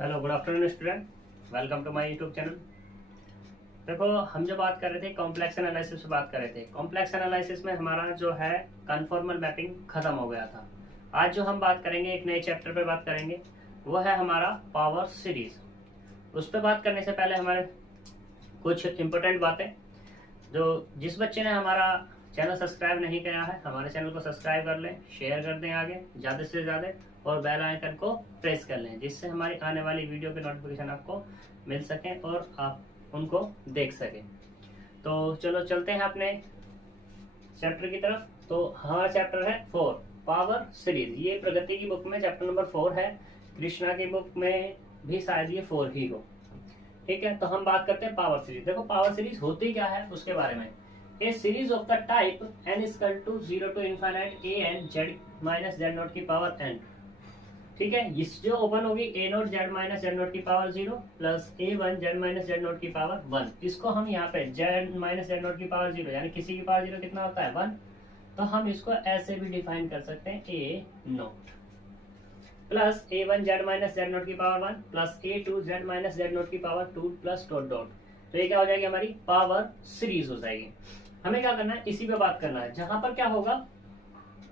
Hello, good afternoon student. Welcome to my YouTube channel. देखो, हम जो बात कर रहे थे कॉम्प्लेक्स एनालिसिस से बात कर रहे थे। कॉम्प्लेक्स एनालिसिस में हमारा जो है कन्फॉर्मल मैपिंग खत्म हो गया था। आज जो हम बात करेंगे एक नए चैप्टर पे बात करेंगे, वो है हमारा पावर सीरीज। उस पर बात करने से पहले हमारे कुछ इंपॉर्टेंट बातें, जो जिस बच्चे ने हमारा चैनल सब्सक्राइब नहीं किया है, हमारे चैनल को सब्सक्राइब कर लें, शेयर कर दें आगे ज़्यादा से ज़्यादा, और बेल आइकन को प्रेस कर लें, जिससे हमारी आने वाली वीडियो के नोटिफिकेशन आपको मिल सकें और आप उनको देख सकें। तो चलो चलते हैं अपने चैप्टर की तरफ। तो हमारा चैप्टर है 4, पावर सीरीज। ये प्रगति की बुक में चैप्टर नंबर 4 है, कृष्णा की बुक में भी शायद ये 4 ही हो। ठीक है, तो हम बात करते हैं पावर सीरीज। देखो, पावर सीरीज होती क्या है उसके बारे में। A series of the type n equal to 0 to infinite a n z minus z not की पावर n। ठीक है, इस जो ओपन होगी a not z minus z not की power 0 plus a1 z minus z not की power 1। इसको हम यहाँ पे z माइनस z नॉट की पावर 0 यानी किसी की पावर 0 कितना होता है 1, तो हम इसको ऐसे भी डिफाइन कर सकते हैं a not plus a1 z minus z not की power 1 plus a2 z minus z not की पावर 2 प्लस डॉट डॉट। तो ये क्या हो जाएगी, हमारी पावर सीरीज हो जाएगी। हमें क्या करना है, इसी पे बात करना है। जहां पर क्या होगा,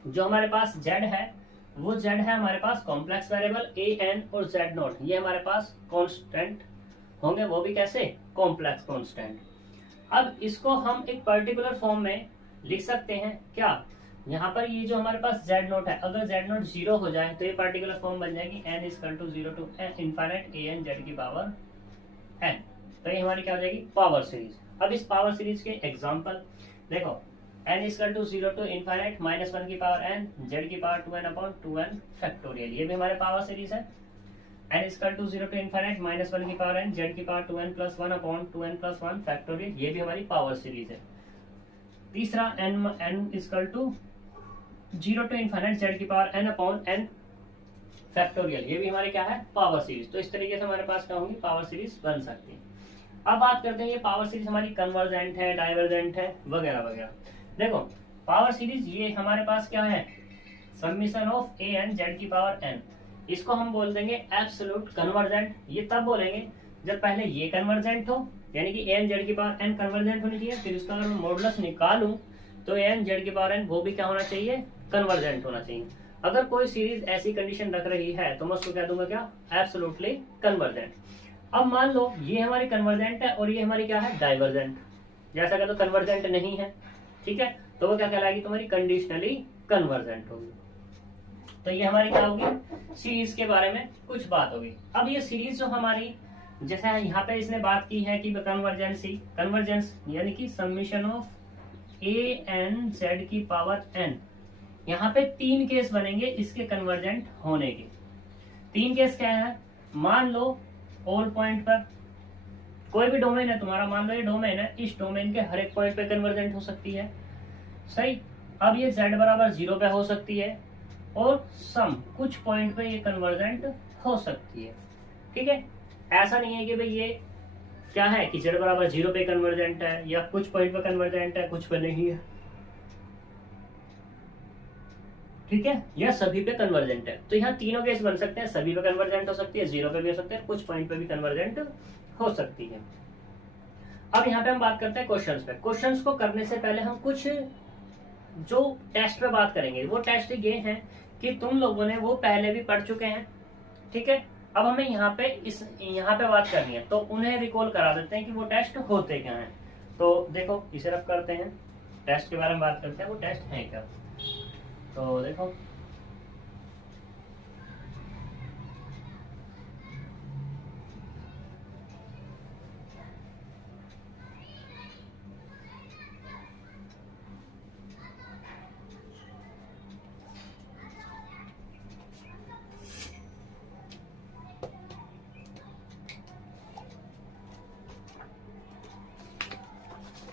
जो हमारे पास z है वो z है हमारे पास कॉम्प्लेक्स वेरिएबल a n और z नॉट, ये हमारे पास कांस्टेंट होंगे, वो भी कैसे, कॉम्प्लेक्स कांस्टेंट। अब इसको हम एक पर्टिकुलर फॉर्म में लिख सकते हैं क्या, यहाँ पर ये जो हमारे पास z नॉट है, अगर z नॉट 0 हो जाए तो ये पर्टिकुलर फॉर्म बन जाएगी n equal to 0 to infinite a n z की पावर n। तो ये हमारी क्या हो जाएगी, पावर सीरीज। अब इस पावर सीरीज के एग्जांपल देखो, n equal to 0 to infinite minus 1 की पावर n z की power 2n upon 2n factorial, ये भी हमारे पावर सीरीज है। n equal to 0 to infinite minus 1 की पावर n z की power 2n plus 1 upon 2n plus 1 factorial, ये भी हमारी पावर सीरीज है। तीसरा n equal to 0 to infinite z की power n upon n factorial, ये भी हमारे क्या है, पावर सीरीज। तो इस तरीके से हमारे पास क्या होंगी, पावर सीरीज बन सकती है। अब बात करते हैं ये पावर सीरीज हमारी कन्वर्जेंट है, डाइवर्जेंट है, वगैरह वगैरह। देखो, पावर सीरीज ये हमारे पास क्या है, summation of a n z की पावर n। इसको हम बोल देंगे एब्सोल्यूट कन्वर्जेंट। ये तब बोलेंगे जब पहले ये कन्वर्जेंट हो, यानी कि a n z की पावर n कन्वर्जेंट होनी चाहिए। फिर इसका अगर मैं मॉडुलस निकालूं तो a n z की पावर n वो भी क्या होना चाहिए, कन्वर्जेंट होना चाहिए। अगर कोई सीरीज ऐसी कंडीशन रख रही है तो मैं उसको कह दूंगा क्या, एब्सोल्युटली कन्वर्जेंट। अब मान लो ये हमारी कन्वर्जेंट है और ये हमारी क्या है, डाइवर्जेंट। जैसा कहते तो कन्वर्जेंट नहीं है, ठीक है, तो वो क्या कहलाएगी, तुम्हारी कंडीशनली कन्वर्जेंट होगी। तो ये हमारी क्या होगी, सीरीज के बारे में कुछ बात होगी। अब ये सीरीज जो हमारी, जैसे यहाँ पे इसने बात की है कि कन्वर्जेंस यानी कि summation of a n z की पावर n। यहाँ पे 3 केस बनेंगे इसके कन्वर्जेंट होने के। 3 केस क्या है, मान लो ऑल पॉइंट पर कोई भी डोमेन है तुम्हारा, मान लो ये डोमेन है, इस डोमेन के हर एक पॉइंट पे कन्वर्जेंट हो सकती है, सही। अब ये z बराबर 0 पे हो सकती है और सम कुछ पॉइंट पे ये कन्वर्जेंट हो सकती है, ठीक है। ऐसा नहीं है कि भाई ये क्या है कि z बराबर 0 पे कन्वर्जेंट है या कुछ पॉइंट पे कन्वर्जेंट है, कुछ पे नहीं है, ठीक है, या सभी पे कन्वर्जेंट है। तो यहाँ तीनों केस बन सकते हैं, सभी पे कन्वर्जेंट हो सकती है, 0 पे भी हो सकते हैं, कुछ पॉइंट पे भी कन्वर्जेंट हो सकती है। अब यहाँ पे हम बात करते हैं क्वेश्चंस पे। क्वेश्चंस को करने से पहले हम कुछ जो टेस्ट पे बात करेंगे, वो टेस्ट ये हैं कि तुम लोगों ने वो पहले भी पढ़ चुके हैं, ठीक है। अब हमें यहाँ पे बात करनी है, तो उन्हें रिकॉल करा देते हैं कि वो टेस्ट होते क्या हैं। तो देखो, इसे रफ करते हैं, टेस्ट के बारे में बात करते हैं, वो टेस्ट है क्या। तो देखो,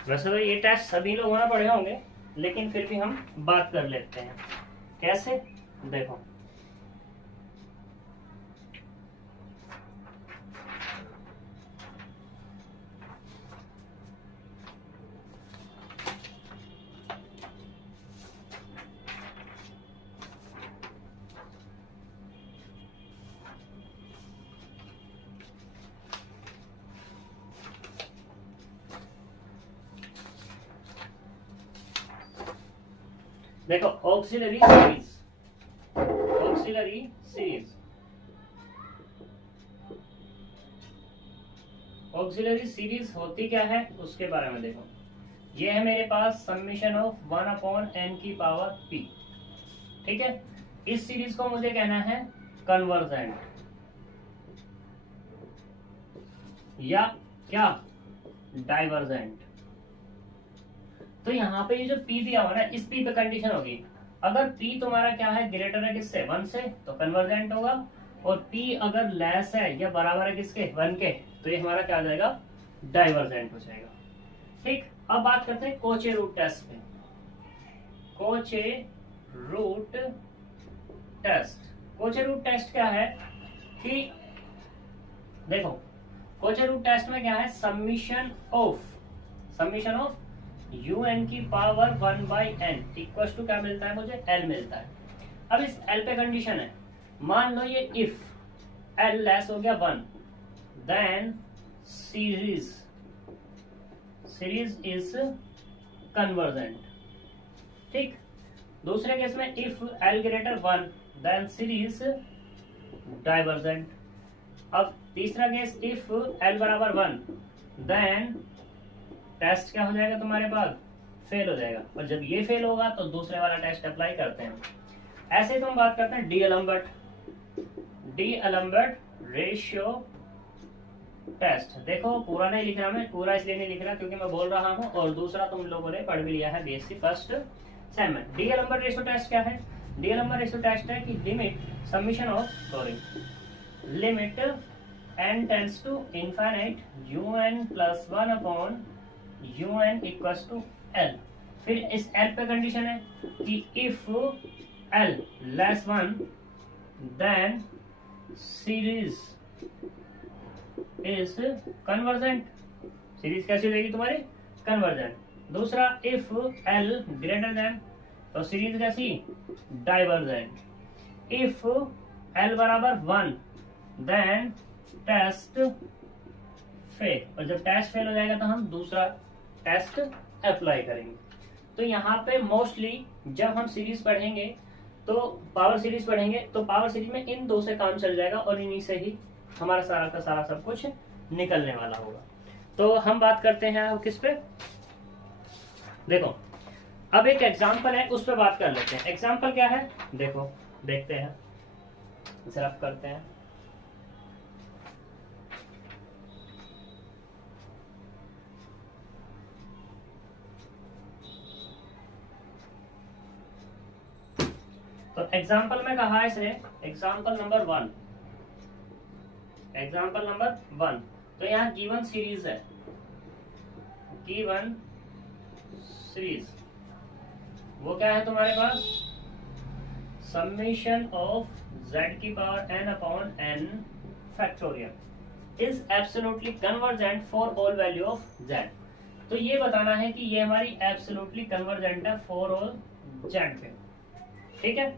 वैसे तो ये टेस्ट सभी लोगों ने पढ़े होंगे, लेकिन फिर भी हम बात कर लेते हैं कैसे। देखो, देखो auxiliary series, auxiliary series, auxiliary series होती क्या है उसके बारे में देखो। ये है मेरे पास समेशन ऑफ 1/n की पावर p, ठीक है। इस सीरीज को मुझे कहना है कन्वर्जेंट या क्या, डाइवर्जेंट। तो यहाँ पे ये जो p दिया हुआ ना, इस p पे कंडीशन होगी, अगर p तुम्हारा क्या है, ग्रेटर है किससे, 1 से, तो कन्वर्जेंट होगा, और p अगर लेस है या बराबर है किसके, 1 के, तो ये हमारा क्या आ जाएगा, डाइवर्जेंट हो जाएगा। ठीक, अब बात करते हैं कोचे रूट टेस्ट पे। कोचे रूट टेस्ट, कोचे रूट टेस्ट क्या है कि देखो कोचे रूट टेस्ट में क्या है, समीशन ऑफ un की पावर 1/n इक्वल टू क्या मिलता है मुझे, l मिलता है। अब इस l पे कंडीशन है, मान लो ये इफ l लेस हो गया 1, देन सीरीज इज कन्वर्जेंट। ठीक, दूसरे केस में if l greater 1, then series divergent. अब तीसरा केस इफ l बराबर 1, देन टेस्ट क्या हो जाएगा तुम्हारे पास, फेल हो जाएगा, और जब ये फेल होगा तो दूसरे वाला टेस्ट अप्लाई करते हैं। ऐसे तो हम बात करते हैं डी एलम्बर्ट रेशियो टेस्ट। देखो पूरा नहीं लिख रहा मैं, पूरा इसलिए नहीं लिख रहा क्योंकि मैं बोल रहा हूं, और दूसरा तुम लोगों ने पढ़ भी लिया है बीएससी फर्स्ट सेम में। डी एलम्बर्ट रेशियो टेस्ट क्या है, डी एलम्बर्ट रेशियो टेस्ट है कि limit n tends to infinite un plus 1/un equals to l। फिर इस l पे कंडीशन है कि if l less 1, then series is convergent. Series कैसी हो जाएगी तुम्हारी, कन्वर्जेंट। दूसरा इफ l ग्रेटर देन, तो सीरीज कैसी, डाइवर्जेंट। इफ l बराबर 1, देन टेस्ट फेल, और जब टेस्ट फेल हो जाएगा तो हम दूसरा टेस्ट अप्लाई करेंगे। तो यहाँ पे मोस्टली जब हम सीरीज पढ़ेंगे तो पावर सीरीज पढ़ेंगे, तो पावर सीरीज में इन दो से काम चल जाएगा और इन्हीं से ही हमारा सारा का सारा सब कुछ निकलने वाला होगा। तो हम बात करते हैं किस पे, देखो अब एक एग्जाम्पल है उस पर बात कर लेते हैं। एग्जाम्पल क्या है, देखो देखते हैं, सिर्फ करते हैं। तो एग्जाम्पल में कहा है इसने, एग्जाम्पल नंबर 1, तो यहाँ गिवन सीरीज है, गिवन सीरीज वो क्या है तुम्हारे पास, समेशन ऑफ z की power n/n factorial is absolutely convergent for all value of z। तो ये बताना है कि ये हमारी एब्सोल्युटली कन्वर्जेंट है फॉर ऑल z पे, ठीक है।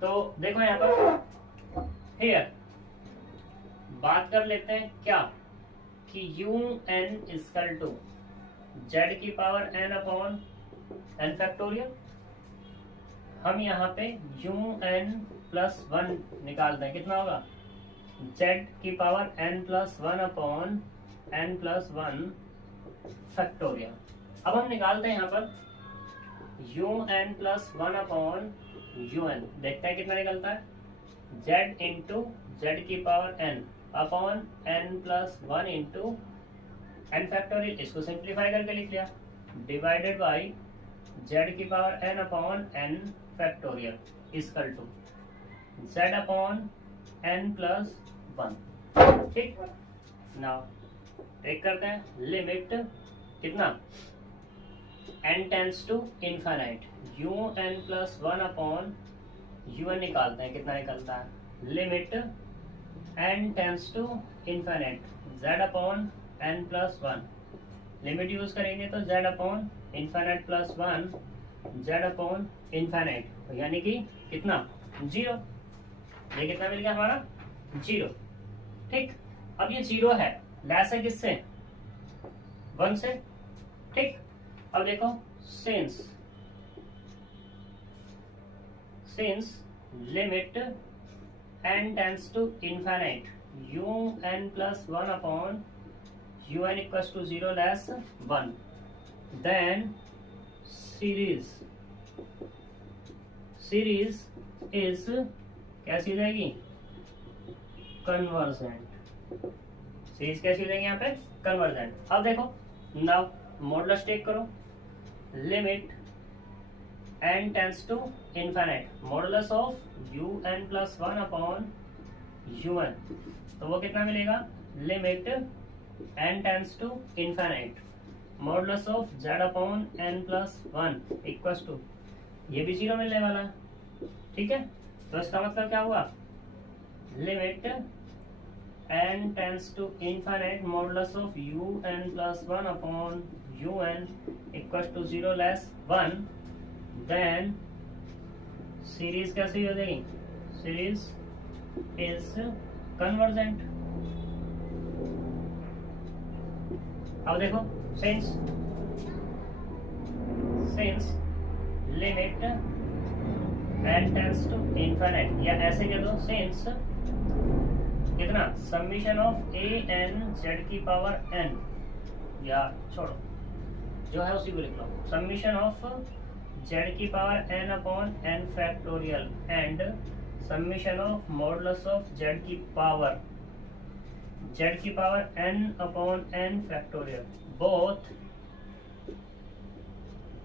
तो देखो यहाँ पर हियर बात कर लेते हैं क्या कि un इक्वल टू z की पावर n/n फैक्टोरियल। हम यहाँ पे un प्लस 1 निकालते हैं, कितना होगा, z की पावर n+1/n+1 फैक्टोरियल। अब हम निकालते हैं यहाँ पर un प्लस 1/un, देखते हैं कितना निकलता है, z इंटू z की power n upon n+1 into n factorial. इसको सिंप्लीफाई करके लिख लिया, डिवाइडेड बाई z की power n/n factorial equal to z/n+1। ठीक, नाउ टेक करते हैं लिमिट कितना, n tends to infinite un+1/un निकालते हैं, कितना निकलता है, limit n tends to infinite z/n+1। Limit use करेंगे तो z/∞+1 z/∞, यानी कि कितना, 0। ये कितना मिल गया हमारा, 0। ठीक, अब ये 0 है, लेस है किससे, 1 से। ठीक, अब देखो since since limit n tends to infinite un plus 1 upon un equals to 0 less 1, then series is कैसी हो जाएगी? कन्वर्जेंट। सीरीज कैसी हो जाएगी यहाँ पे? कन्वर्जेंट। अब देखो, नाउ मॉडुलस टेक करो, limit n tends to infinite, modulus of un plus 1 upon un, तो वो कितना मिलेगा? Limit n tends to infinite, modulus of z upon n plus 1 equals to, ये भी 0 मिलने वाला है, ठीक है। तो इसका मतलब क्या हुआ? Limit n tends to infinite, modulus of un plus 1 upon un equals to 0 less 1, then series कैसी हो जाएगी? Series is convergent. अब देखो, since limit n tends to infinite, या ऐसे कह दो, सिंस कितना? Summation of a n z की पावर n, या छोड़ो जो है उसी को लिख लो, समीशन ऑफ z की power n upon n factorial and summation of modulus of z की power n upon n factorial,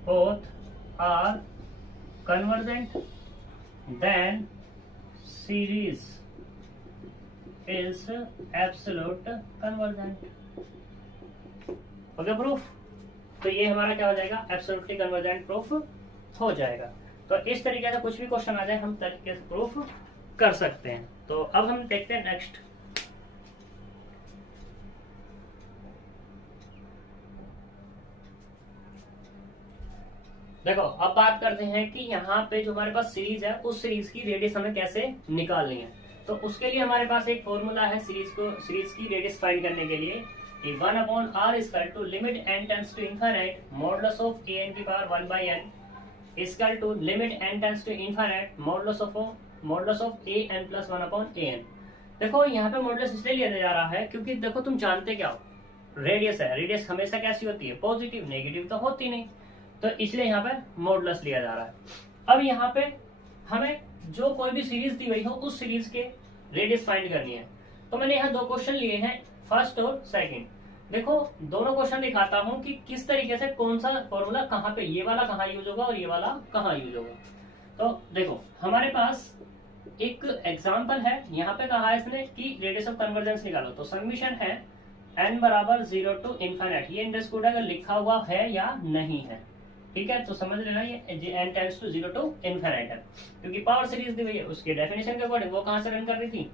both are convergent, then series is absolute convergent. Okay proof? तो ये हमारा क्या हो जाएगा? एब्सोल्युटली कन्वर्जेंट प्रूफ हो जाएगा। तो इस तरीके से कुछ भी क्वेश्चन आ जाए हम तरीके से प्रूफ कर सकते हैं। तो अब हम देखते हैं नेक्स्ट। देखो, अब बात करते हैं कि यहाँ पे जो हमारे पास सीरीज है, उस सीरीज की रेडियस हमें कैसे निकालनी है। तो उसके लिए हमारे पास एक फॉर्मूला है सीरीज की रेडियस फाइंड करने के लिए, 1 upon r equal to limit n tends to infinite, modulus of an की power 1 by n equal to limit n tends to infinite, modulus of an plus 1 upon an। देखो, यहाँ पे modulus इसलिए लिया जा रहा है क्योंकि देखो, तुम जानते क्या हो, रेडियस है। रेडियस हमेशा कैसी होती है? पॉजिटिव। नेगेटिव तो होती नहीं, तो इसलिए यहाँ पे मॉडुलस लिया जा रहा है। अब यहाँ पे हमें जो कोई भी सीरीज दी गई हो, उस सीरीज के रेडियस फाइंड करनी है। तो मैंने यहाँ 2 क्वेश्चन लिए हैं, फर्स्ट और सेकंड। देखो, दोनों क्वेश्चन दिखाता हूँ कि किस तरीके से कौन सा फॉर्मूला कहाँ पे, ये वाला कहाँ यूज होगा और ये वाला कहाँ यूज होगा। तो देखो, हमारे पास एक एग्जाम्पल है, यहाँ पे कहा है इसने कि रेडियस ऑफ कन्वर्जेंस निकालो। तो सबमिशन है n बराबर 0 टू इनफाइनाइट, ये अंडरस्टूड अगर लिखा हुआ है या नहीं है, ठीक है। तो समझ लेना ये n tends to 0 to infinite है, क्योंकि पावर सीरीज दी हुई है, उसके डेफिनेशन के अकॉर्डिंग वो कहां से रन कर रही थी?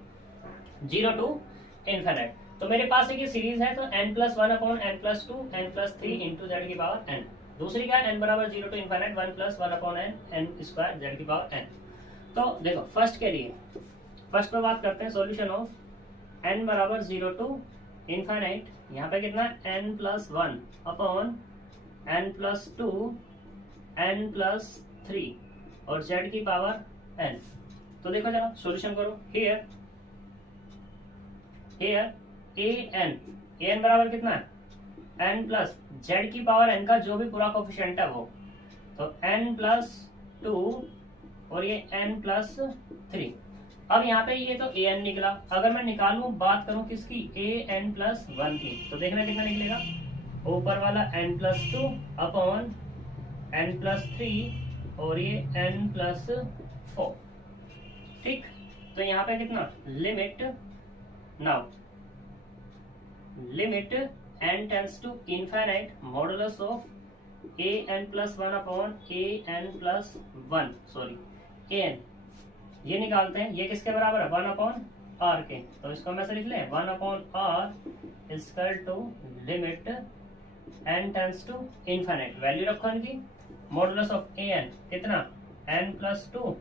0 टू इनफाइनाइट। तो मेरे पास एक ये सीरीज है, तो n plus 1 upon n plus 2 n plus 3 into z की पावर n। दूसरी क्या है? n बराबर 0 to infinite 1 plus 1 upon n square z की पावर n। तो देखो, फर्स्ट के लिए, फर्स्ट में बात करते हैं सॉल्यूशन ऑफ n बराबर 0 टू इनफाइनाइट, यहाँ पे कितना? n plus 1 upon n plus 2 n plus 3 और z की पावर n। तो देखो जरा, सॉल्यूशन करो। हियर an बराबर कितना है? n प्लस z की पावर n का जो भी पूरा कोफिशिएंट है वो, तो n प्लस 2 और ये n प्लस 3। अब यहाँ पे ये तो an निकला, अगर मैं निकालूं, बात करूं किसकी? an प्लस 1 की, तो देखना कितना निकलेगा? ऊपर वाला n plus 2 upon n plus 3 और ये n प्लस 4, ठीक। तो यहाँ पे कितना? Limit n tends to infinite, modulus of an plus 1 upon an plus 1, sorry an, ये निकालते हैं। ये किसके बराबर है? 1 अपॉन r के। तो इसको हम ऐसे लिख लें, 1 upon r equal to limit n tends to infinite, value रखो इनकी, मॉडुलस ऑफ an कितना? n plus 2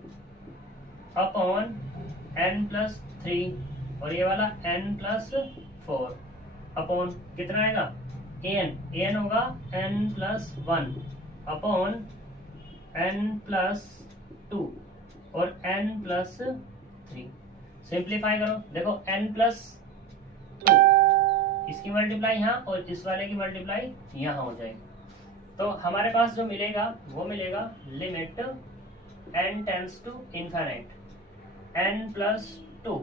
upon n plus 3 और ये वाला n प्लस 4 अपॉन कितना आएगा? an होगा n plus 1 upon n plus 2 और n+3। सिंप्लीफाई करो, देखो n+2, इसकी मल्टीप्लाई यहाँ और इस वाले की मल्टीप्लाई यहाँ हो जाएगी। तो हमारे पास जो मिलेगा वो मिलेगा limit n tends to infinite n+2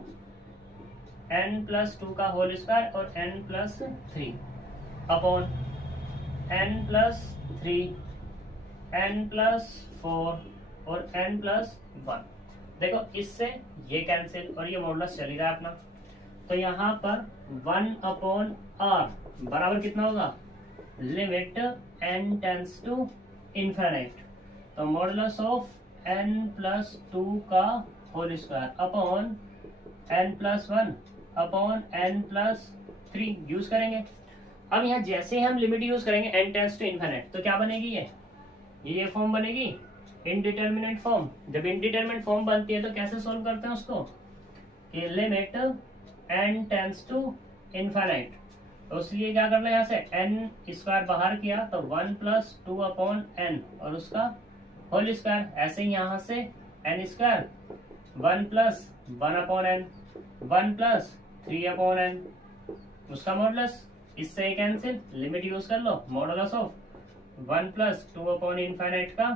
n+2 का होल स्क्वायर और n+3 अपॉन n+3 n+4 और n+1। देखो इससे ये कैंसिल और ये मॉडुलस चली रहा है अपना। तो यहाँ पर 1/r बराबर कितना होगा, limit n tends to infinite, तो मॉडुलस ऑफ n+2 का whole square upon n+1 upon n+3 use करेंगे। अब यहाँ जैसे हम लिमिट यूज करेंगे n टेंड्स टू इनफाइनाइट, तो क्या बनेगी, ये फॉर्म बनेगी इनडिटरमिनेट फॉर्म। जब इनडिटरमिनेट फॉर्म बनती है तो कैसे सोल्व करते हैं उसको, कि limit n tends to infinite, तो इसलिए क्या करना है, यहाँ से n स्क्वायर बाहर किया तो 1+2 अपॉन n और उसका होल स्क्वायर। ऐसे ही यहाँ से n square 1+1 upon n 1+3 upon n उसका मॉडुलस, इससे कैंसिल, लिमिट यूज कर लो, मॉडुलस ऑफ 1+2 अपॉन इनफाइनाइट का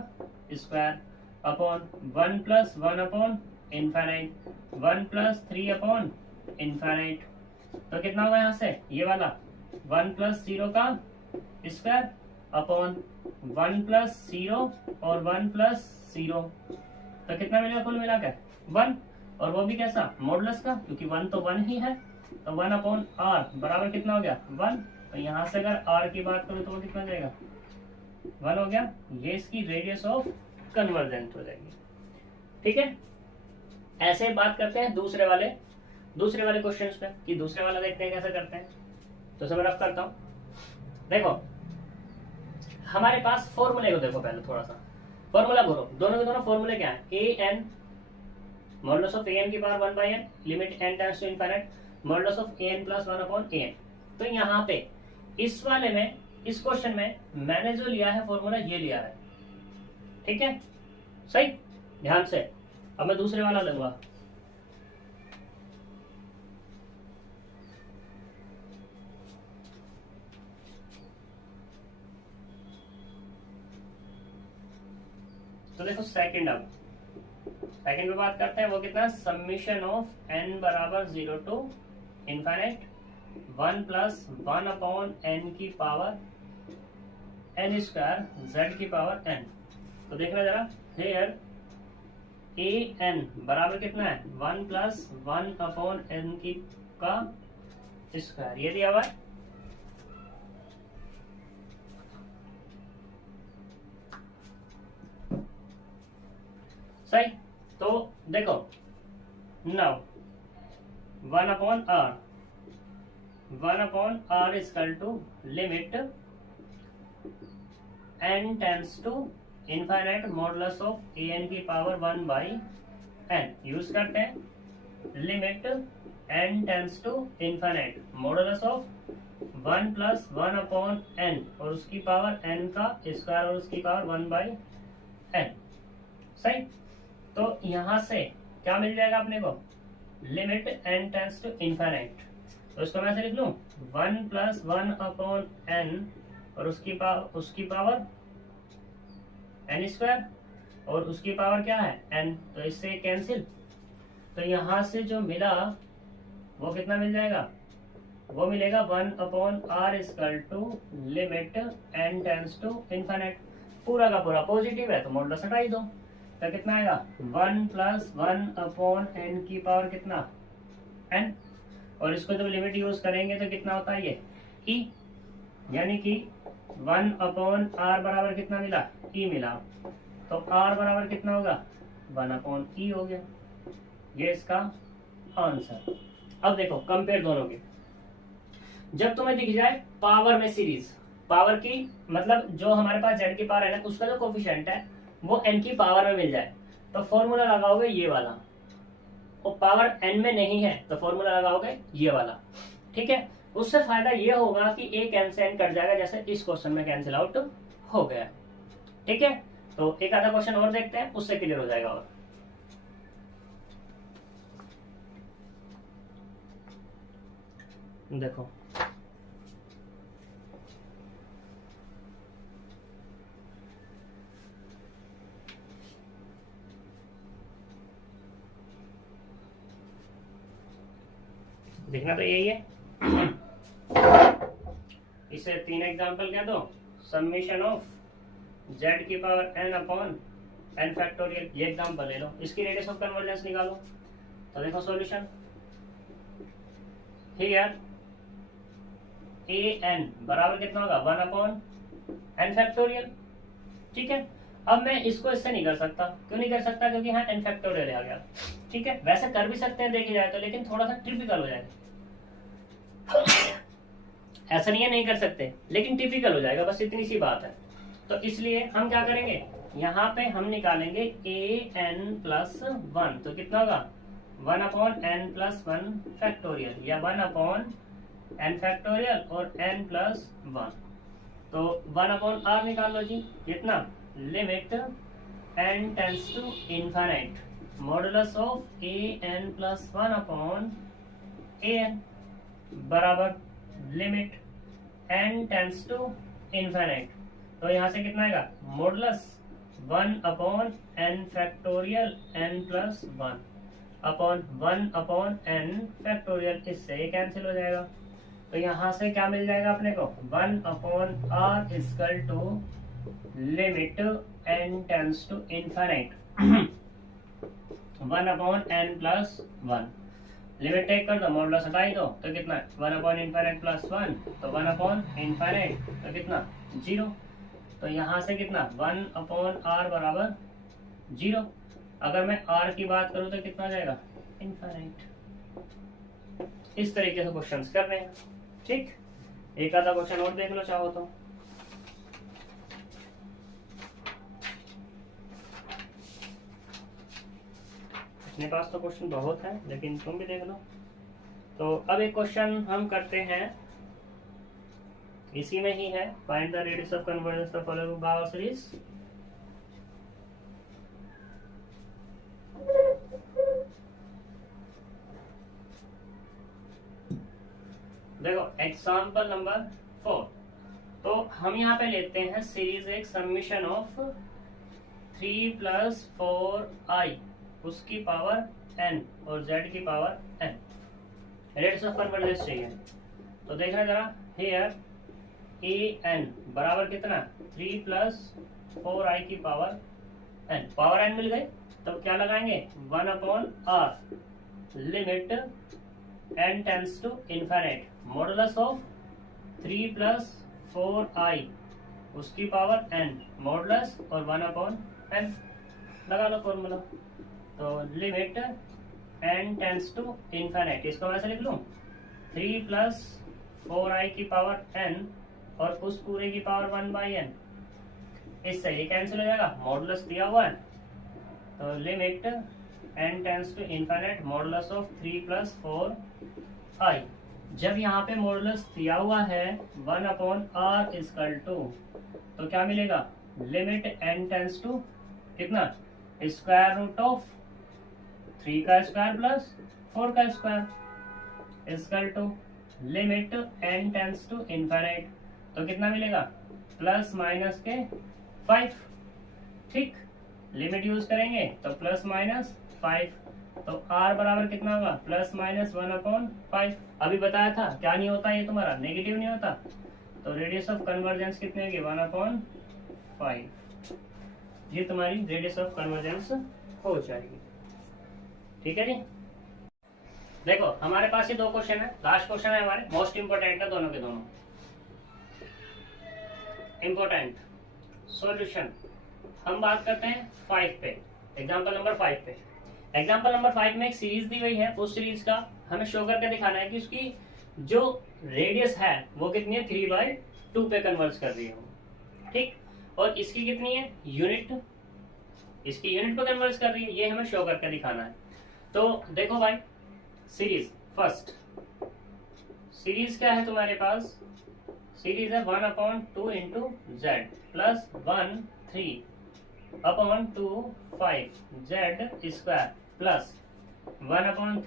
square upon 1+1 upon infinite 1+3 upon infinite. तो कितना होगा यहाँ से, ये वाला 1+0 का स्क्वायर अपॉन 1+0 और 1+0, तो कितना मिलेगा कुल मिलाकर 1, और वो भी कैसा, मॉडुलस का, क्योंकि 1 तो 1 ही है, तो 1/r बराबर कितना हो गया 1। तो यहाँ से अगर r की बात करूँ तो वो कितना जाएगा 1 हो गया। ये इसकी रेडियस ऑफ कन्वर्जेंस हो जाएगी। ठीक है, ऐसे बात करते हैं दूसरे वाले क्वेश्चंस पे, कि दूसरे वाला देखते हैं कैसे करते हैं। तो सब रफ करता हूं, देखो हमारे पास फॉर्मूले को देखो, पहले थोड़ा सा फॉर्मूला बोलो, दोनों के दोनों फॉर्मूले क्या है, an मॉडुलस ऑफ an की power 1/n limit n tends to infinite modulus of an+1 upon an। तो यहाँ पे इस वाले में, इस क्वेश्चन में मैंने जो लिया है फॉर्मूला ये लिया है, ठीक है, सही ध्यान से। अब मैं दूसरे वाला लूंगा, तो देखो सेकंड, अब सेकंड पे बात करते हैं, वो कितना, समीशन ऑफ n बराबर 0 टू इनफाइनाइट 1+1 अपॉन n की पावर n स्क्वायर z की पावर n। तो देखना जरा, हेयर an बराबर कितना है 1+1 अपॉन n की का स्क्वायर, ये दिया हुआ है। सही, तो देखो now 1/r equal to limit n tends to infinite modulus of an की पावर 1/n यूज करते हैं, limit n tends to infinite modulus of 1+1 upon n और उसकी पावर n का स्क्वायर और उसकी पावर 1/n। सही, तो यहां से क्या मिल जाएगा अपने को, limit n tends to infinite, तो इसको मैं ऐसे लिख लूं 1+1 अपॉन n और उसकी पावर n स्क्वायर और उसकी पावर क्या है n, तो इससे कैंसिल। तो यहां से जो मिला वो कितना मिल जाएगा, वो मिलेगा 1/r equal to limit n tends to infinite, पूरा का पूरा पॉजिटिव है तो मॉडुलस हटा ही दो, तो कितना आएगा 1+1 अपॉन n की पावर कितना n, और इसको जब लिमिट यूज करेंगे तो कितना होता है ये e, यानी कि 1/r बराबर कितना मिला, e मिला, तो r बराबर कितना होगा 1/e हो गया, ये इसका आंसर। अब देखो कंपेयर दोनों के, जब तुम्हें दिख जाए पावर में सीरीज, पावर की मतलब जो हमारे पास z की पावर है ना, उसका जो कोफिशिएंट है वो n की पावर में मिल जाए तो फॉर्मूला लगाओगे ये वाला, और पावर n में नहीं है तो फॉर्मूला लगाओगे ये वाला। ठीक है, उससे फायदा ये होगा कि एक n से n कट जाएगा, जैसे इस क्वेश्चन में कैंसिल आउट हो गया। ठीक है, तो एक आधा क्वेश्चन और देखते हैं, उससे क्लियर हो जाएगा। और देखो देखना तो यही है। इसे 3 एग्जांपल क्या दो, समेशन ऑफ z की power n upon n factorial, ये एग्जांपल ले लो, इसकी रेडियस ऑफ कन्वर्जेंस निकालो। तो देखो सॉल्यूशन, हियर an बराबर कितना होगा 1 अपॉन n फैक्टोरियल। ठीक है, अब मैं इसको इससे नहीं कर सकता, क्यों नहीं कर सकता, क्योंकि यहाँ n फैक्टोरियल आ गया। ठीक है, वैसे कर भी सकते हैं देखे जाए तो, लेकिन थोड़ा सा टिपिकल हो जाएगा। ऐसा नहीं है नहीं कर सकते, लेकिन टिपिकल हो जाएगा, बस इतनी सी बात है। तो इसलिए हम क्या करेंगे, यहाँ पे हम निकालेंगे an प्लस 1, तो कितना होगा 1 अपॉन n प्लस 1 फैक्टोरियल, या 1 अपॉन n फैक्टोरियल और n प्लस 1। तो 1 अपॉन r निकाल लो जी, कितना, limit n tends to infinite modulus of an plus 1 upon an बराबर limit n tends to infinite. तो यहाँ से कितना आएगा, modulus 1 upon n factorial n plus 1 upon 1 upon n factorial, इससे ये कैंसिल हो जाएगा। तो यहाँ से क्या मिल जाएगा अपने को, 1 upon r equal to limit n tends to infinite 1 upon n plus 1, limit take कर दो, मॉडुलस हटा ही दो, तो कितना 1 अपॉन इनफाइनाइट प्लस 1, तो 1 अपॉन इनफाइनाइट, तो कितना 0। तो यहाँ से कितना 1 अपॉन r बराबर 0। अगर मैं r की बात करूँ तो कितना जाएगा, इनफाइनाइट। इस तरीके से क्वेश्चंस कर रहे हैं। ठीक, एक आधा क्वेश्चन और देख लो चाहो तो। अपने पास तो क्वेश्चन बहुत है, लेकिन तुम भी देख लो। तो अब एक क्वेश्चन हम करते हैं, इसी में ही है, find the radius of convergence of following Gauss series. देखो एग्जाम्पल नंबर 4, तो हम यहाँ पे लेते हैं सीरीज एक समीशन ऑफ 3 प्लस 4i उसकी पावर n और z की power n, radius of convergence चाहिए। तो देखना जरा, हियर an बराबर कितना, 3 प्लस 4i की पावर n, पावर n मिल गई, तब क्या लगाएंगे 1 upon r limit n tends to infinite modulus of 3 plus 4i उसकी पावर n मॉडुलस और 1 अपॉन n, लगा लो फॉर्मूला। तो limit n tends to infinite, इसको मैं ऐसे लिख लूँ 3 प्लस 4i की पावर n और उस पूरे की पावर 1 बाई n, इससे ये कैंसिल हो जाएगा, मॉडुलस दिया हुआ है। तो limit n tends to infinite modulus of 3 plus 4i, जब यहाँ पे मॉडुलस दिया हुआ है 1 अपॉन r इक्वल टू, तो क्या मिलेगा, लिमिट n टेंस टू कितना, स्क्वायर रूट ऑफ 3 का स्क्वायर प्लस 4 का square equal to limit n tends to infinite, तो कितना मिलेगा, प्लस माइनस के 5। ठीक, लिमिट यूज करेंगे तो प्लस माइनस 5, तो r बराबर कितना होगा, प्लस माइनस 1 अपॉन 5। अभी बताया था क्या नहीं होता, ये तुम्हारा नेगेटिव नहीं होता, तो रेडियस ऑफ कन्वर्जेंस कितनी होगी, 1 अपॉन 5। ये तुम्हारी रेडियस ऑफ कन्वर्जेंस हो जाएगी। ठीक है जी, देखो हमारे पास ये 2 क्वेश्चन है, लास्ट क्वेश्चन है हमारे, मोस्ट इंपोर्टेंट है दोनों के दोनों। इंपोर्टेंट सॉल्यूशन, हम बात करते हैं 5 पे, एग्जांपल नंबर 5 पे। एग्जांपल नंबर 5 में एक सीरीज दी हुई है, उस सीरीज का हमें शो करके दिखाना है कि उसकी जो रेडियस है वो कितनी है, 3/2 पे कन्वर्ट कर रही है। ठीक, और इसकी कितनी है, यूनिट, इसकी यूनिट पे कन्वर्ट कर रही है, ये हमें शो करके दिखाना है। तो देखो भाई, सीरीज फर्स्ट, सीरीज क्या है तुम्हारे पास, सीरीज है 1 upon 2 into Z plus 1 3 upon 2 5 Z square plus 1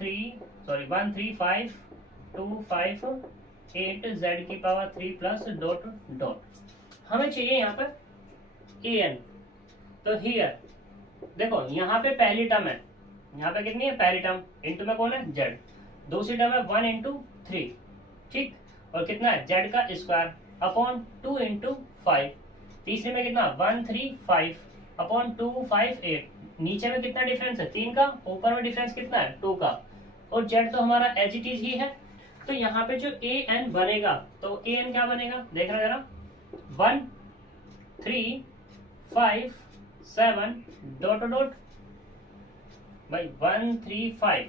3 5 2 5 8 z की पावर 3 प्लस डॉट डॉट। हमें चाहिए यहाँ पर an। तो हियर देखो यहाँ पे पहली टर्म है, यहाँ पे कितनी है पहली टर्म, इंटू में कौन है z, दूसरी टर्म है 1 इंटू 3, ठीक, और कितना है z का स्क्वायर अपॉन 2 इंटू 5, तीसरे में कितना 1 3 5 अपॉन 2 5 8, नीचे में कितना डिफरेंस है 3 का, ऊपर में डिफरेंस कितना है 2 का, और z तो हमारा एज इट इज ही है। तो यहाँ पे जो an बनेगा तो an क्या बनेगा देखना जरा, 1 3 5 7 डॉट डॉट भाई 1 3 5,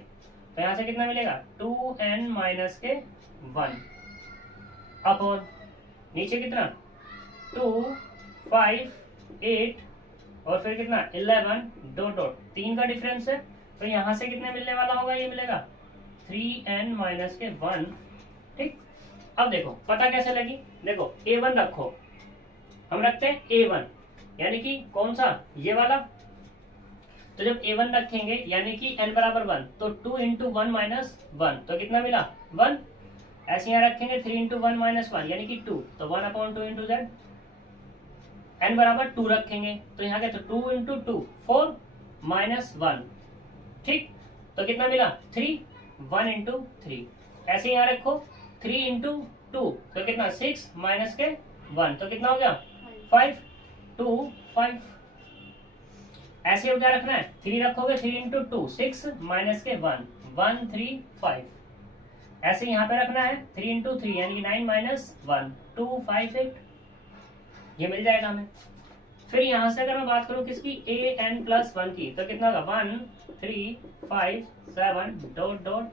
तो यहाँ से कितना मिलेगा 2n माइनस के 1 अपॉन नीचे कितना 2 5 8 और फिर कितना 11 डॉट डॉट, 3 का डिफरेंस है, तो यहाँ से कितने मिलने वाला होगा, ये मिलेगा 3n माइनस के 1, ठीक। अब देखो पता कैसे लगी, देखो a1 रखो, हम रखते हैं a1 यानी कि कौन सा ये वाला, तो जब a1 रखेंगे यानी कि n बराबर 1 तो 2 इंटू 1 माइनस 1 तो कितना मिला 1, ऐसे यहाँ रखेंगे 3 इंटू 1 माइनस 1 यानी कि 2, तो 1 अपॉन 2 इंटू z, n बराबर 2 रखेंगे तो यहाँ क्या, तो 2 इंटू 2 4 माइनस 1, ठीक, तो कितना मिला 3, 1 इंटू 3, ऐसे यहाँ रखो 3 इंटू 2 तो कितना 6 माइनस के 1 तो कितना हो गया 5 2 5, ऐसे हो क्या रखना है 3 रखोगे 3 इंटू 2 6 माइनस के 1 1 3 5, ऐसे यहाँ पे रखना है 3 इंटू 3 यानी कि 9 माइनस 1 2 5 8, ये मिल जाएगा हमें। फिर यहाँ से अगर मैं बात करूँ किसकी an प्लस 1 की तो कितना होगा 1 3 5 7 dot dot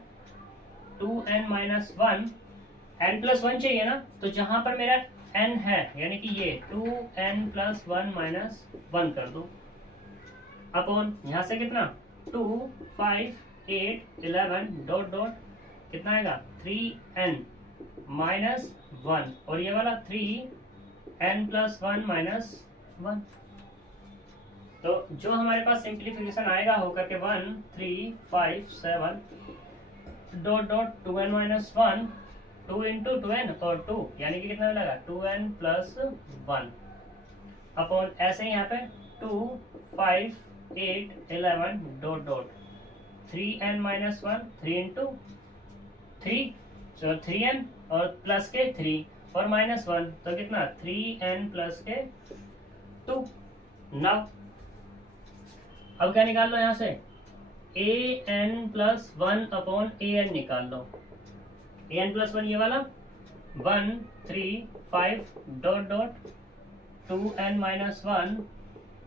2n minus 1, n plus 1 चाहिए ना, तो जहां पर मेरा n है यानी कि ये 2n प्लस 1 माइनस 1 कर दो अपॉन यहाँ से कितना 2 5 8 11 डॉट डॉट कितना आएगा 3n माइनस 1 और ये वाला 3n प्लस 1 माइनस 1, तो जो हमारे पास सिंप्लीफिकेशन आएगा होकर के 1 3 5 7 dot dot 2n minus 1 2 into 2n और 2 यानी कि कितना मिलेगा 2n प्लस 1 अपॉन ऐसे यहाँ पे 2 5 8 11 dot dot 3n minus 1 3 into 3 तो 3n और प्लस के 3 और माइनस 1 तो कितना 3n प्लस के 2। नाउ अब क्या निकाल लो यहाँ से an प्लस 1 अपॉन an निकाल लो, an प्लस 1 ये वाला 1 3 5 dot dot 2n minus 1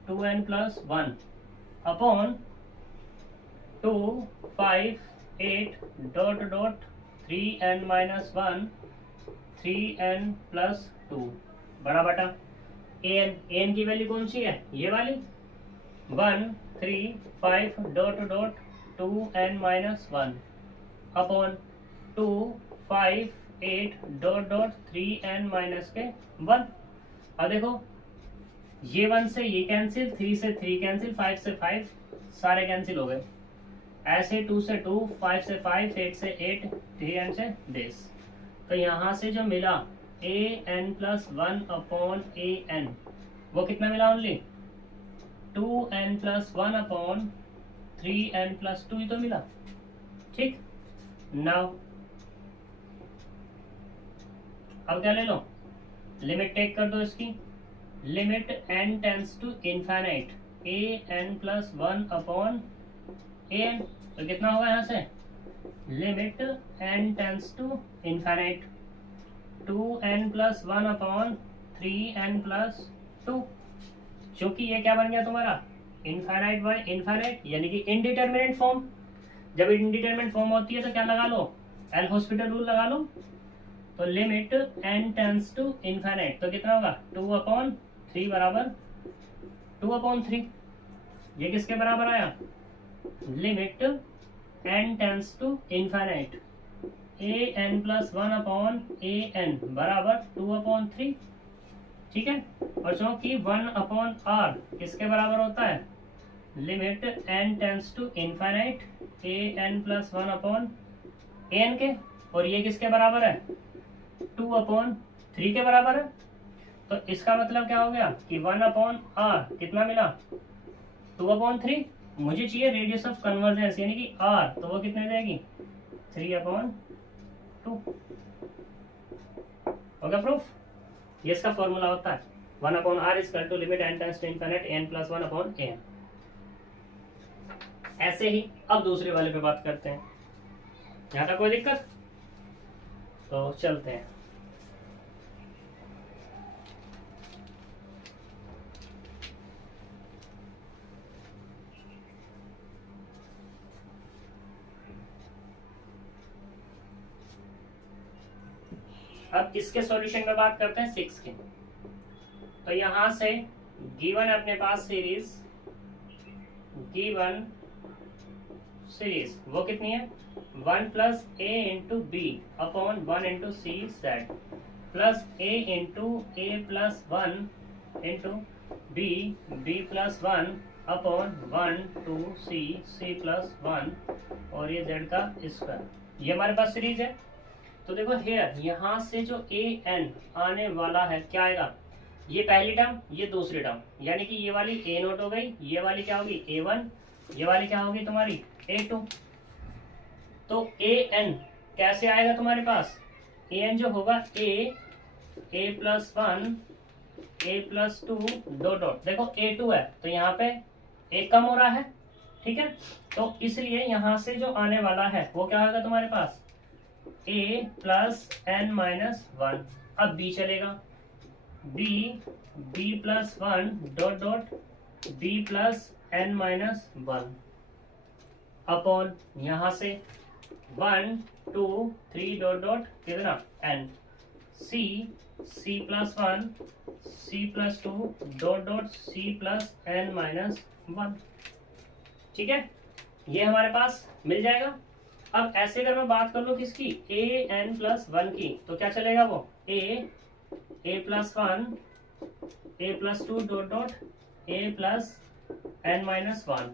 2n plus 1 upon 2 5 8 dot dot 3n minus 1 3n plus 2 बड़ा बटा an की वैल्यू कौन सी है ये वाली 1 3 5 dot dot 2n minus 1 upon 2 5 8 dot dot 3n minus के 1। अब देखो ये 1 से ये कैंसिल, 3 से 3 कैंसिल, 5 से 5 सारे कैंसिल हो गए, ऐसे 2 से 2 5 से 5 8 से 8 3n से this, तो यहाँ से जो मिला an प्लस 1 अपॉन an वो कितना मिला only 2n plus 1 upon 3n plus 2 ही तो मिला, ठीक। नाउ अब क्या ले लो लिमिट टेक कर दो इसकी, limit n tends to infinite an plus 1 upon an, तो कितना होगा यहाँ से limit n tends to infinite 2n plus 1 upon 3n plus 2, क्योंकि ये क्या बन गया तुम्हारा इनफाइनाइट बाय इनफाइनाइट यानी कि इनडिटरमिनेट फॉर्म। जब इनडिटरमिनेट फॉर्म होती है तो क्या लगा लो एल हॉस्पिटल रूल लगा लो, तो limit n tends to infinite तो कितना होगा 2 अपॉन 3 बराबर 2 अपॉन 3, ये किसके बराबर आया limit n tends to infinite an plus 1 upon an बराबर 2 अपॉन 3, ठीक है। और क्योंकि 1 अपॉन r किसके बराबर होता है limit n tends to infinite an plus 1 upon an के, और ये किसके बराबर है, 2/3 के बराबर है। तो इसका मतलब क्या हो गया कि 1/r कितना मिला, 2/3। मुझे चाहिए रेडियस ऑफ कन्वर्जेंस यानी कि r, तो वो कितने देगी, 3/2। हो गया प्रूफ। ये इसका फॉर्मूला होता है 1/r equal to limit n tends to infinite n + 1/n। ऐसे ही अब दूसरे वाले पे बात करते हैं। यहाँ तक कोई दिक्कत, तो चलते हैं। अब इसके सॉल्यूशन में बात करते हैं 6 के। तो यहां से गिवन अपने पास सीरीज, गिवन सीरीज वो कितनी है, 1 + a × b upon 1 × c z plus a × a + 1 × b b + 1 upon 1 2 c c + 1 और ये z का स्क्वायर। ये हमारे पास सीरीज है। तो देखो हेयर यहाँ से जो ए एन आने वाला है क्या आएगा, ये पहली टर्म ये दूसरी टर्म, यानी कि ये वाली a0 हो गई, ये वाली क्या होगी a1, ये वाली क्या होगी तुम्हारी a2। तो an कैसे आएगा तुम्हारे पास, an जो होगा a + 1 a + 2 डॉट डॉट, देखो a2 है तो यहाँ पे a कम हो रहा है, ठीक है। तो इसलिए यहाँ से जो आने वाला है वो क्या होगा तुम्हारे पास a + n - 1। अब b चलेगा, b + 1 dot dot b + n - 1 upon यहाँ से 1 2 3 डॉट डॉट कितना n, c + 1 c + 2 dot dot c + n - 1। ठीक है, ये हमारे पास मिल जाएगा। अब ऐसे अगर मैं बात कर लूं किसकी, an + 1 की, तो क्या चलेगा वो a + 1 a + 2 dot dot a + n - 1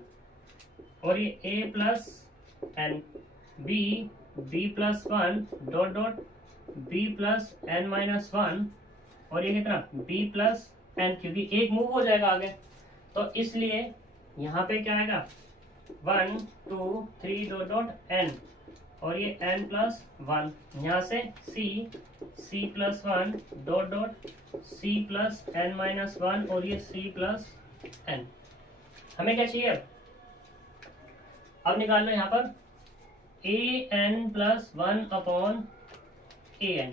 और ये a + n b + 1 dot dot b + n - 1 और ये कितना b + n, क्योंकि एक मूव हो जाएगा आगे तो इसलिए यहाँ पे क्या आएगा 1 2 3 डॉट डॉट n और ये n + 1, यहाँ से c + 1 dot dot c + n - 1 और ये c + n। हमें क्या चाहिए अब निकाल लो यहाँ पर an + 1 अपॉन an।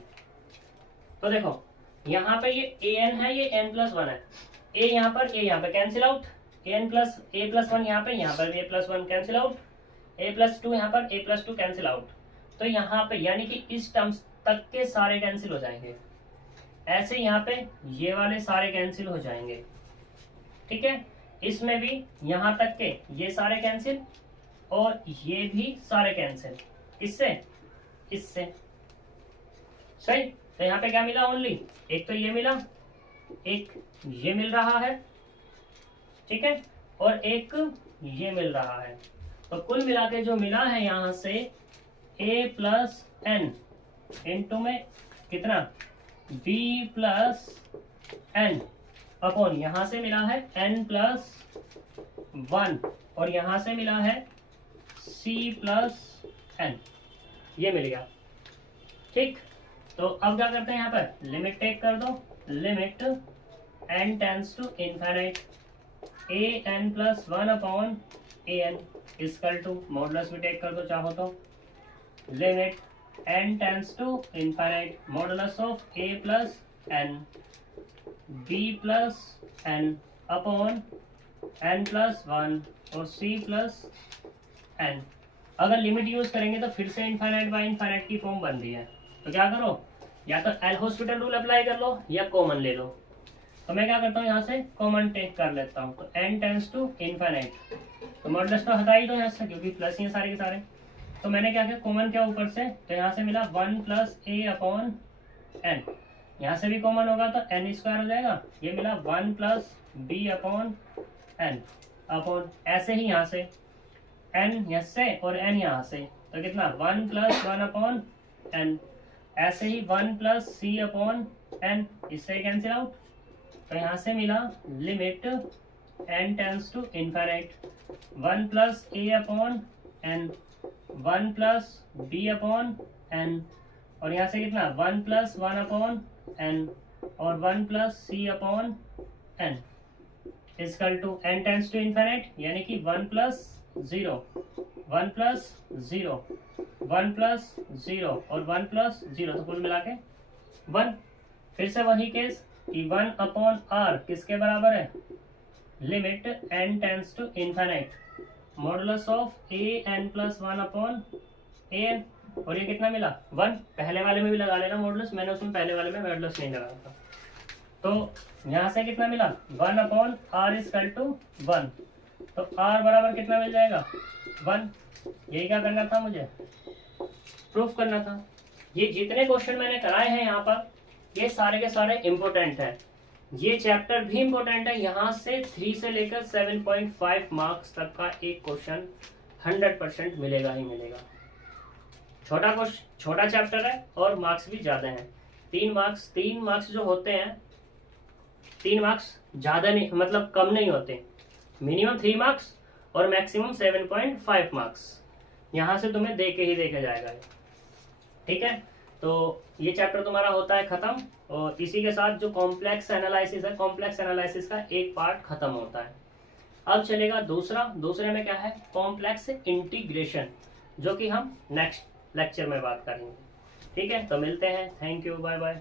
तो देखो यहाँ पे ये an है, ये n + 1 है, a यहाँ पर कैंसिल आउट, a + 1 यहाँ पर a + 1 कैंसिल आउट, a + 2 यहाँ पर a + 2 कैंसिल आउट। तो यहाँ पे यानी कि इस टर्म्स तक के सारे कैंसिल हो जाएंगे, ऐसे यहाँ पे ये वाले सारे कैंसिल हो जाएंगे, ठीक है। इसमें भी यहाँ तक के ये सारे कैंसिल और ये भी सारे कैंसिल, इससे इससे सही। तो यहाँ पे क्या मिला, ओनली एक तो ये मिला, एक ये मिल रहा है, ठीक है, और एक ये मिल रहा है। तो कुल मिला के जो मिला है यहाँ से a + n इंटू में कितना b + n अपॉन यहाँ से मिला है n + 1 और यहाँ से मिला है c + n, ये मिल गया, ठीक। तो अब क्या करते हैं यहाँ पर लिमिट टेक कर दो, limit n tends to infinite an + 1 upon an equal to modulus भी टेक कर दो चाहो तो, limit n tends to infinite modulus of a + n b + n upon n + 1 और c + n। अगर लिमिट यूज करेंगे तो फिर से इनफिनिट बाय इनफिनिट की फॉर्म बन रही है, तो क्या करो या तो एल हॉस्पिटल रूल अप्लाई कर लो या कॉमन ले लो। तो मैं क्या करता हूँ यहाँ से कॉमन टेक कर लेता हूँ, तो n टेंड्स टू इनफिनिट, तो मॉडुलस तो हटा ही दो यहाँ से क्योंकि प्लस ही है सारे के सारे। तो मैंने क्या किया कॉमन किया ऊपर से, तो यहाँ से मिला 1 + a अपॉन n, यहाँ से भी कॉमन होगा तो n² हो जाएगा, ये मिला 1 + b अपॉन n अपॉन ऐसे ही यहाँ से n यहाँ से और n यहाँ से, तो कितना 1 + 1 अपॉन एन। ऐसे ही 1 प्लस सी अपॉन एन, इससे कैंसिल आउट, तो यहाँ से मिला limit n tends to infinite 1 plus a upon n, 1 plus b upon n, और यहाँ से कितना 1 प्लस 1 अपॉन एन और 1 plus c upon n equal to n tends to infinite, यानी कि 1 प्लस 0, 1 प्लस 0, 1 प्लस 0 और 1 प्लस 0, तो कुल मिला के 1। फिर से वही केस कि 1 अपॉन आर किसके बराबर है, limit n tends to infinite modulus of a n plus 1 upon a n, और ये कितना मिला 1। पहले वाले में भी लगा लेना मॉडुलस, मैंने उसमें पहले वाले में मॉडुलस नहीं लगाया था। तो यहाँ से कितना मिला 1 अपॉन आर इजकल टू 1, तो आर बराबर कितना मिल जाएगा 1। यही क्या करना था, मुझे प्रूफ करना था। ये जितने क्वेश्चन मैंने कराए हैं यहाँ पर, ये सारे के सारे इम्पोर्टेंट हैं। ये चैप्टर भी इम्पोर्टेंट है। यहाँ से 3 से लेकर 7.5 मार्क्स तक का एक क्वेश्चन 100% मिलेगा ही मिलेगा। छोटा चैप्टर है और मार्क्स भी ज्यादा हैं। 3 मार्क्स जो होते हैं, 3 मार्क्स ज्यादा नहीं, मतलब कम नहीं होते। मिनिमम 3 मार्क्स और मैक्सिमम 7.5 मार्क्स यहाँ से तुम्हें दे के ही देखा जाएगा। ठीक है, तो ये चैप्टर तुम्हारा होता है खत्म, और इसी के साथ जो कॉम्प्लेक्स एनालिसिस है, कॉम्प्लेक्स एनालिसिस का एक पार्ट खत्म होता है। अब चलेगा दूसरे में क्या है, कॉम्प्लेक्स इंटीग्रेशन, जो कि हम नेक्स्ट लेक्चर में बात करेंगे। ठीक है, तो मिलते हैं। Thank you, bye bye.